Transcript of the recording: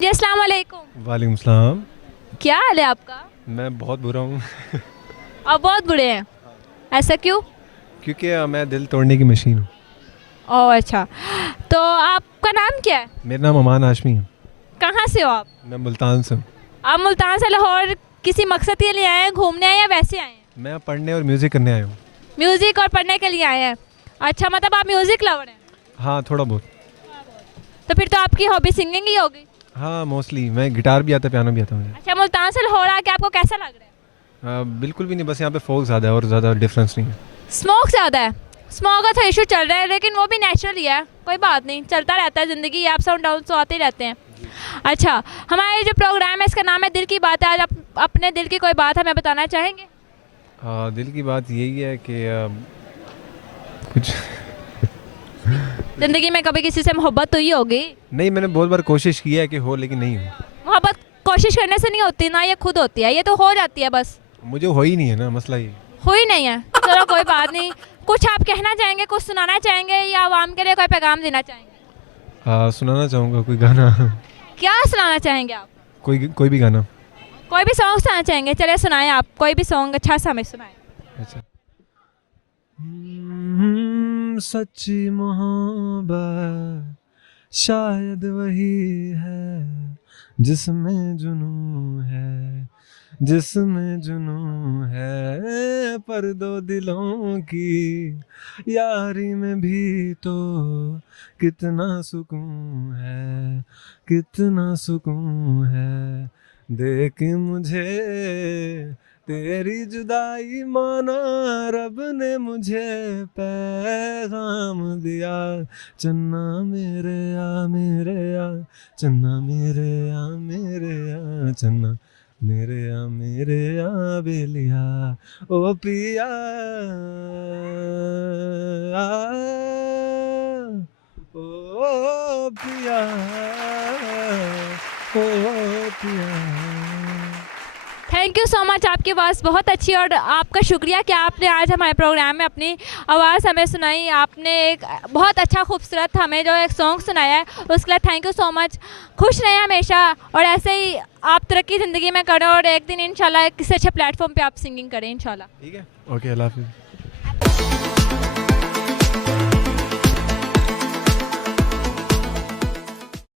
जी अस्सलाम वालेकुम। वालेकुम सलाम। क्या हाल है आपका? मैं बहुत बुरा हूँ आप बहुत बुरे हैं। ऐसा क्यों? क्योंकि मैं दिल तोड़ने की मशीन हूँ। ओह अच्छा। तो आपका नाम क्या है? मेरा नाम अमान हाशमी है। कहाँ से हो आप? मैं मुल्तान से हूँ। आप मुल्तान से लाहौर किसी मकसद के लिए आए हैं, घूमने आए हैं या वैसे आए हैं? मैं पढ़ने और म्यूज़िक करने आया हूँ। म्यूज़िक और पढ़ने के लिए आए हैं। अच्छा, मतलब आप म्यूज़िक लवर हैं। हाँ, थोड़ा बहुत। तो फिर तो आपकी हॉबी सिंगिंग ही होगी। हाँ, मोस्टली मैं गिटार भी आता है, पियानो भी आता है मुझे। अच्छा, मुल्तान से लाहौर आके आपको कैसा लग रहा है? बिल्कुल भी नहीं, बस यहाँ पे फोक ज़्यादा है और ज़्यादा डिफरेंस नहीं है। स्मोक ज़्यादा है। स्मोक का तो इशू चल रहा है, लेकिन वो भी नेचुरल ही है, कोई बात नहीं, चलता रहता है ज़िंदगी, अप्स एंड डाउन तो आते ही रहते हैं। अच्छा, हमारे जो प्रोग्राम है इसका नाम है दिल की बात है। आज आप अपने दिल की कोई बात हमें बताना चाहेंगे? दिल की बात यही है कि कुछ ज़िंदगी में कभी किसी से मोहब्बत तो ही होगी। नहीं, मैंने बहुत बार कोशिश की है कि हो, लेकिन नहीं हो। मोहब्बत कोशिश करने से नहीं होती ना, ये खुद होती है, ये तो हो जाती है बस। मुझे हो ही नहीं है ना, मसला ये। हुई नहीं है, चलो कोई बात नहीं। कुछ आप कहना चाहेंगे, कुछ सुनाना चाहेंगे या आवाम के लिए कोई पैगाम देना चाहेंगे? सुनाना चाहूँगा कोई गाना क्या सुनाना चाहेंगे आप? कोई भी गाना। कोई भी सॉन्ग सुनाना चाहेंगे? चलिए सुनाएं, आप कोई भी सॉन्ग अच्छा सा हमें सुनाएं। अच्छा। सच्ची मोहब्बत शायद वही है जिसमें जुनून है, जिसमें जुनून है, पर दो दिलों की यारी में भी तो कितना सुकून है, कितना सुकून है। देख मुझे तेरी जुदाई माना, रब ने मुझे पैगाम दिया। चन्ना मेरे आ मेरे आ, चन्ना मेरे आ मेरे आ, चन्ना मेरे आ मेरे आ बेलिया, ओ पिया ओ पिया, ओ पिया। थैंक यू सो मच, आपकी आवाज़ बहुत अच्छी, और आपका शुक्रिया कि आपने आज हमारे प्रोग्राम में अपनी आवाज़ हमें सुनाई। आपने एक बहुत अच्छा खूबसूरत हमें जो एक सॉन्ग सुनाया है, उसके लिए थैंक यू सो मच। खुश रहें हमेशा, और ऐसे ही आप तरक्की ज़िंदगी में करें, और एक दिन इंशाल्लाह किसी अच्छे प्लेटफॉर्म पे आप सिंगिंग करें इंशाल्लाह। ठीक है, ओके, अल्लाह हाफिज़।